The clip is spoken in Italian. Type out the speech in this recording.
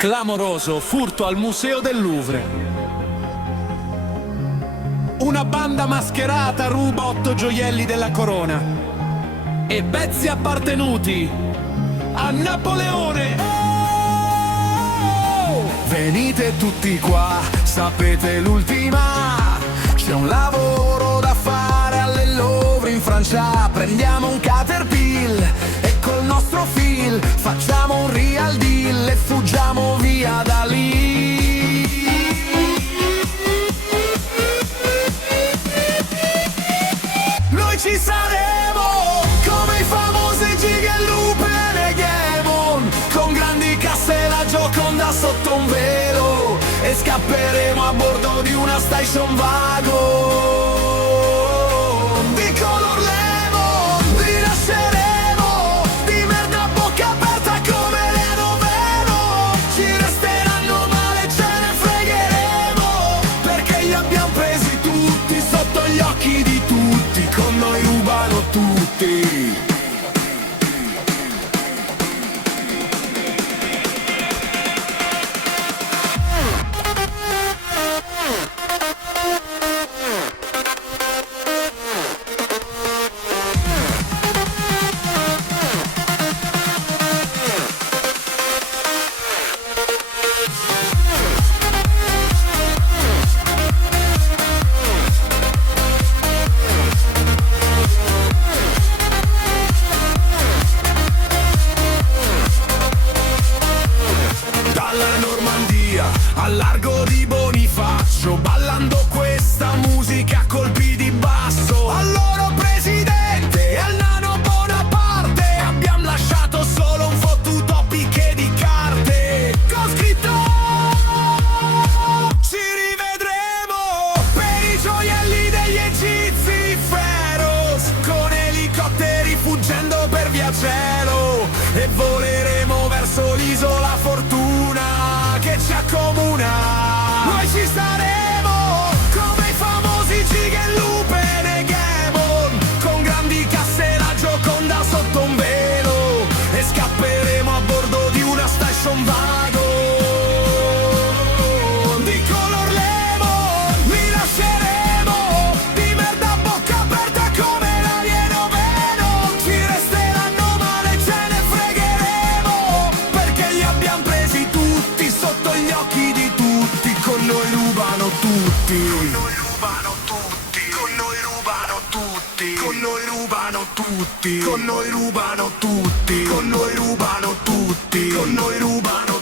Clamoroso furto al museo del Louvre. Una banda mascherata ruba 8 gioielli della corona e pezzi appartenuti a Napoleone. Venite tutti qua, sapete l'ultima. C'è un lavoro da fare alle Louvre in Francia. Prendiamo un Caterpillar e col nostro fil facciamo un real deal e fuggiamo via da lì. Noi ci saremo come i famosi Gigaloop e le Gaemon, con grandi casse la Gioconda sotto un velo, e scapperemo a bordo di una station wagon di color lemon. Vi lasceremo di merda a bocca aperta come le Noveno. Ci resteranno male, ce ne fregheremo, perché li abbiamo presi tutti sotto gli occhi di tutti. Con noi rubano tutti. Al largo di Bonifacio, ballando questa musica a colpi di basso. Al loro presidente e al nano Bonaparte abbiamo lasciato solo un fottuto picche di carte con scritto: ci rivedremo per i gioielli degli egizi Feroz, con elicotteri fuggendo per via cielo, e voleremo verso l'isola Fortuna che ci accomuna. Noi ci saremo come i famosi Gigaloop e le Gaemon, con grandi casse la Gioconda sotto un velo, e scapperemo a bordo di una station wagon di color lemon. Vi lasceremo di merda a bocca aperta come l'alieno Venom. Ci resteranno male, ce ne fregheremo, perché li abbiamo presi tutti sotto gli occhi di tutti. Con noi rubano tutti. Con noi rubano tutti. Con noi rubano tutti. Con noi rubano tutti. Con noi rubano tutti. Con noi rubano tutti. Con noi rubano